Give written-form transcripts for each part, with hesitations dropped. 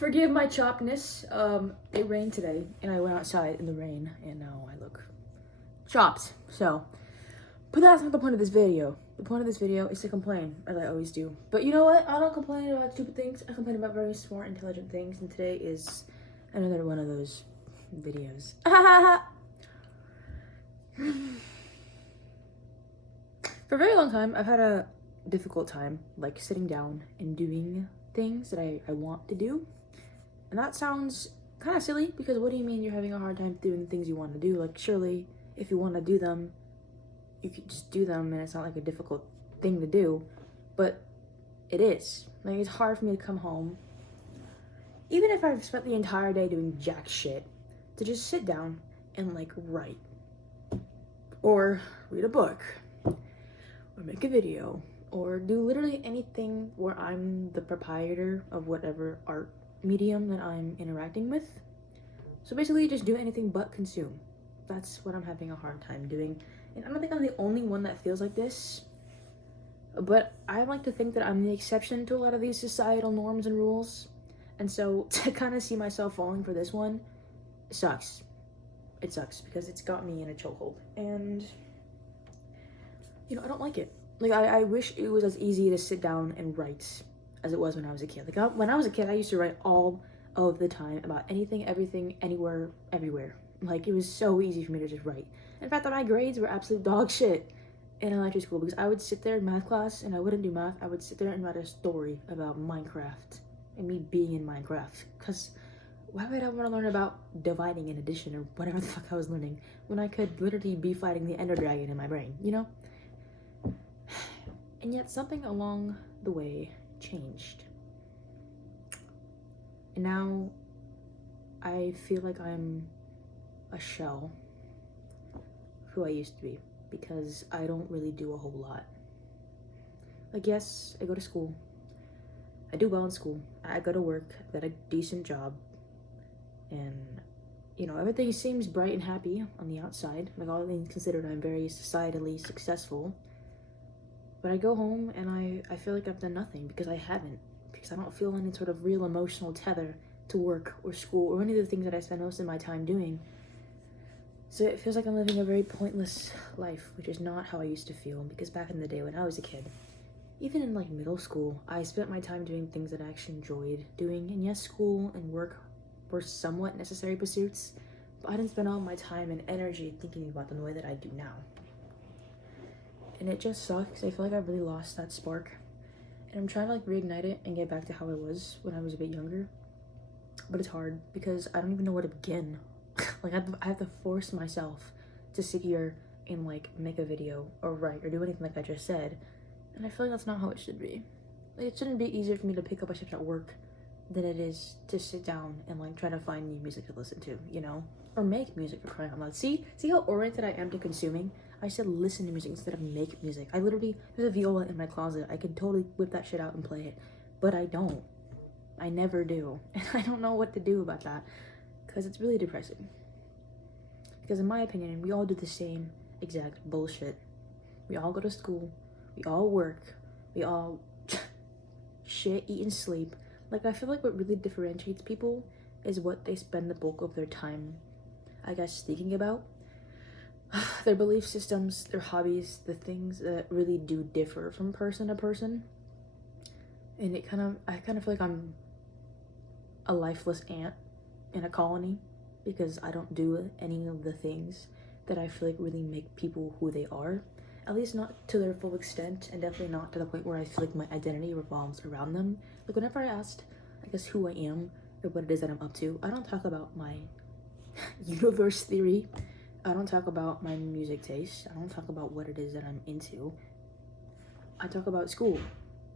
Forgive my choppedness. It rained today, and I went outside in the rain, and now I look chopped. So, but that's not the point of this video. The point of this video is to complain, as I always do. But you know what? I don't complain about stupid things. I complain about very smart, intelligent things, and today is another one of those videos. For a very long time, I've had a difficult time, like, sitting down and doing things that I want to do. And that sounds kind of silly, because what do you mean you're having a hard time doing things you want to do? Like, surely, if you want to do them, you could just do them, and it's not like a difficult thing to do. But it is. Like, it's hard for me to come home, even if I've spent the entire day doing jack shit, to just sit down and, like, write. Or read a book. Or make a video. Or do literally anything where I'm the proprietor of whatever art medium that I'm interacting with. So basically, just do anything but consume. That's what I'm having a hard time doing. And I don't think I'm the only one that feels like this. But I like to think that I'm the exception to a lot of these societal norms and rules. And so to kind of see myself falling for this one, it sucks. It sucks because it's got me in a chokehold. And, you know, I don't like it. Like, I wish it was as easy to sit down and write as it was when I was a kid. Like, when I was a kid, I used to write all of the time about anything, everything, anywhere, everywhere. Like, it was so easy for me to just write. In fact, my grades were absolute dog shit in elementary school, because I would sit there in math class and I wouldn't do math. I would sit there and write a story about Minecraft and me being in Minecraft. Because why would I want to learn about dividing and addition or whatever the fuck I was learning when I could literally be fighting the Ender Dragon in my brain, you know? And yet something along the way changed. And now I feel like I'm a shell of who I used to be, because I don't really do a whole lot. Like, yes, I go to school. I do well in school. I go to work, I got a decent job, and, you know, everything seems bright and happy on the outside. Like, all things considered, I'm very societally successful. But I go home and I feel like I've done nothing, because I haven't. Because I don't feel any sort of real emotional tether to work or school or any of the things that I spend most of my time doing. So it feels like I'm living a very pointless life, which is not how I used to feel. Because back in the day when I was a kid, even in like middle school, I spent my time doing things that I actually enjoyed doing. And yes, school and work were somewhat necessary pursuits, but I didn't spend all my time and energy thinking about them the way that I do now. And it just sucks. I feel like I've really lost that spark. And I'm trying to like reignite it and get back to how I was when I was a bit younger. But it's hard because I don't even know where to begin. Like, I have to force myself to sit here and like make a video or write or do anything like I just said. And I feel like that's not how it should be. Like, it shouldn't be easier for me to pick up a shift at work than it is to sit down and like try to find new music to listen to, you know? Or make music, for crying out loud. See how oriented I am to consuming? I said listen to music instead of make music. I literally, there's a viola in my closet. I could totally whip that shit out and play it. But I don't. I never do. And I don't know what to do about that, because it's really depressing. Because in my opinion, we all do the same exact bullshit. We all go to school. We all work. We all shit, eat, and sleep. Like, I feel like what really differentiates people is what they spend the bulk of their time, I guess, thinking about. Their belief systems, their hobbies, the things that really do differ from person to person. And I kind of feel like I'm a lifeless ant in a colony, because I don't do any of the things that I feel like really make people who they are. At least not to their full extent, and definitely not to the point where I feel like my identity revolves around them. Like, whenever I asked, I guess, who I am or what it is that I'm up to, I don't talk about my universe theory. I don't talk about my music taste. I don't talk about what it is that I'm into. I talk about school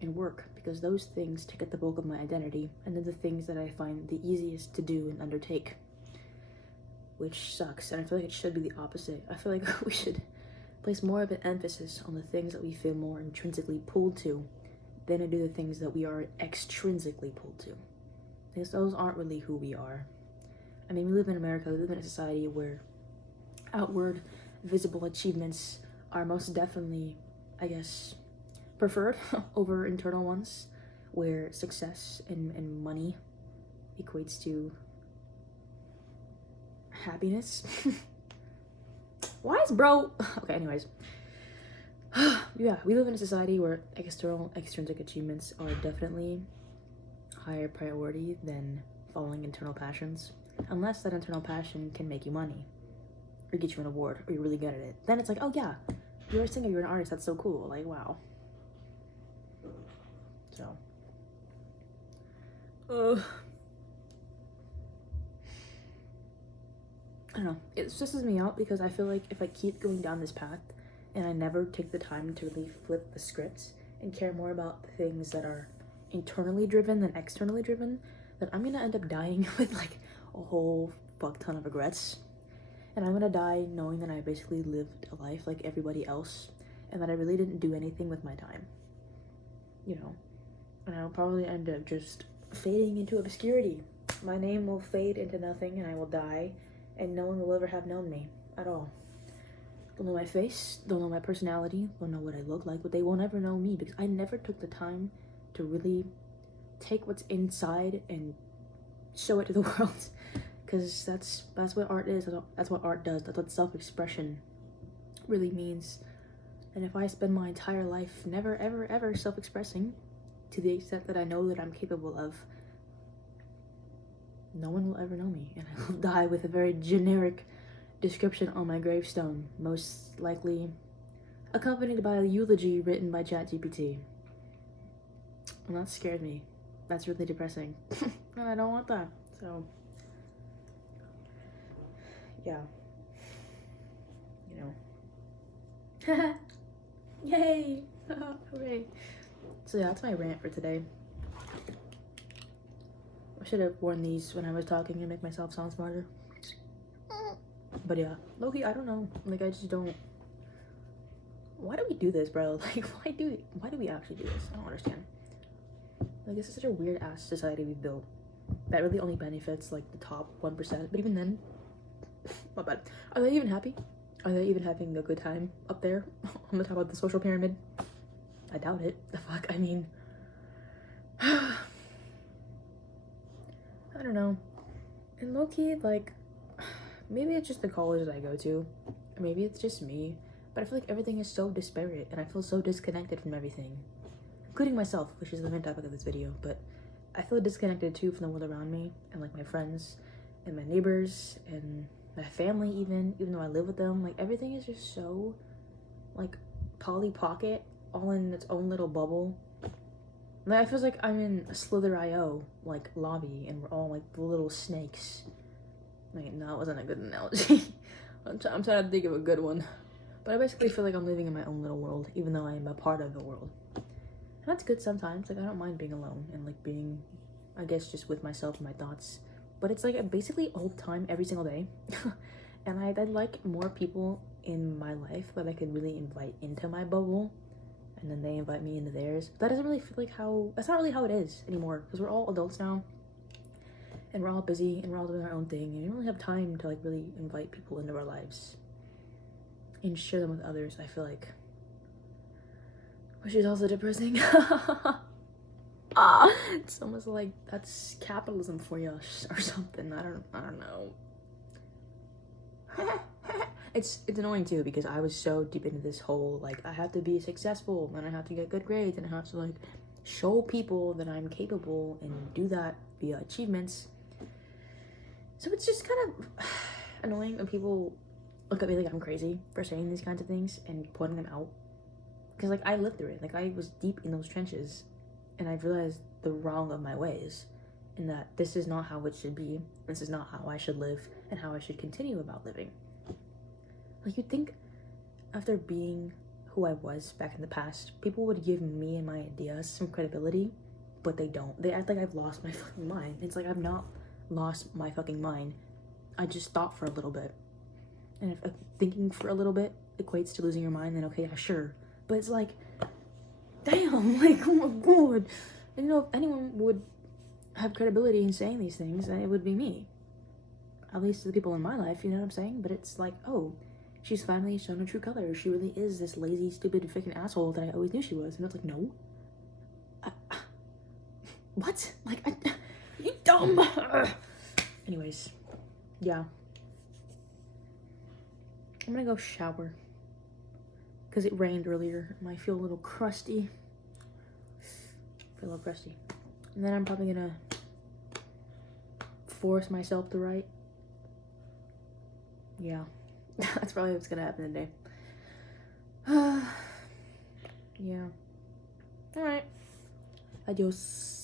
and work, because those things take up the bulk of my identity, and they're the things that I find the easiest to do and undertake. Which sucks, and I feel like it should be the opposite. I feel like we should place more of an emphasis on the things that we feel more intrinsically pulled to than to do the things that we are extrinsically pulled to. Because those aren't really who we are. I mean, we live in America, we live in a society where outward, visible achievements are most definitely, I guess, preferred over internal ones, where success and money equates to happiness. Why is bro? Okay, anyways. Yeah, we live in a society where extrinsic achievements are definitely higher priority than following internal passions. Unless that internal passion can make you money, or get you an award, or you're really good at it. Then it's like, oh yeah, you're a singer, you're an artist, that's so cool. Like, wow. So. I don't know. It stresses me out because I feel like if I keep going down this path and I never take the time to really flip the scripts and care more about the things that are internally driven than externally driven, then I'm gonna end up dying with like a whole fuck ton of regrets. And I'm gonna die knowing that I basically lived a life like everybody else and that I really didn't do anything with my time. You know, and I'll probably end up just fading into obscurity. My name will fade into nothing and I will die, and no one will ever have known me at all. They'll know my face, they'll know my personality, they'll know what I look like, but they won't ever know me because I never took the time to really take what's inside and show it to the world. Because that's what art is, that's what art does, that's what self-expression really means. And if I spend my entire life never ever ever self-expressing to the extent that I know that I'm capable of, no one will ever know me, and I will die with a very generic description on my gravestone, most likely accompanied by a eulogy written by ChatGPT. And that scared me. That's really depressing. And I don't want that. So, yeah. You know. Yay! Hooray. So yeah, that's my rant for today. I should have worn these when I was talking to make myself sound smarter. But yeah, low-key, I don't know. Like, I just don't. Why do we do this, bro? Like, why do we actually do this? I don't understand. Like, this is such a weird ass society we've built that really only benefits like the top 1%. But even then, my bad. Are they even happy? Are they even having a good time up there on the top of the social pyramid? I doubt it. The fuck? I mean, I don't know. And low-key, like, maybe it's just the college that I go to, or maybe it's just me, but I feel like everything is so disparate, and I feel so disconnected from everything, including myself, which is the main topic of this video. But I feel disconnected too from the world around me, and like my friends, and my neighbors, and my family even though I live with them. Like, everything is just so, like, Polly Pocket, all in its own little bubble. Like, I feel like I'm in a Slither.io, like, lobby, and we're all, like, the little snakes. Wait, no, that wasn't a good analogy. I'm trying to think of a good one. But I basically feel like I'm living in my own little world, even though I am a part of the world. And that's good sometimes. Like, I don't mind being alone and, like, being, I guess, just with myself and my thoughts. But it's, like, basically all the time, every single day. And I'd like more people in my life that I could really invite into my bubble, and then they invite me into theirs. That doesn't really feel like that's not really how it is anymore, because we're all adults now, and we're all busy, and we're all doing our own thing, and we don't really have time to, like, really invite people into our lives and share them with others, I feel like. Which is also depressing. It's almost like that's capitalism for you or something. I don't know. It's annoying too, because I was so deep into this whole, like, I have to be successful, and I have to get good grades, and I have to, like, show people that I'm capable, and do that via achievements. So it's just kind of annoying when people look at me like I'm crazy for saying these kinds of things and pointing them out. Because, like, I lived through it. Like, I was deep in those trenches, and I've realized the wrong of my ways, and that this is not how it should be. This is not how I should live, and how I should continue about living. Like, you'd think after being who I was back in the past, people would give me and my ideas some credibility, but they don't. They act like I've lost my fucking mind. It's like I've not lost my fucking mind. I just thought for a little bit. And if thinking for a little bit equates to losing your mind, then okay, yeah, sure. But it's like, damn, like, oh my god. And you know, if anyone would have credibility in saying these things, then it would be me. At least to the people in my life, you know what I'm saying? But it's like, oh, she's finally shown her true colors. She really is this lazy, stupid, freaking asshole that I always knew she was. And it's like, no. What? Like, you dumb. Anyways, yeah. I'm gonna go shower because it rained earlier and I feel a little crusty. And then I'm probably gonna force myself to write. Yeah, that's probably what's gonna happen today. Yeah. All right. Adios.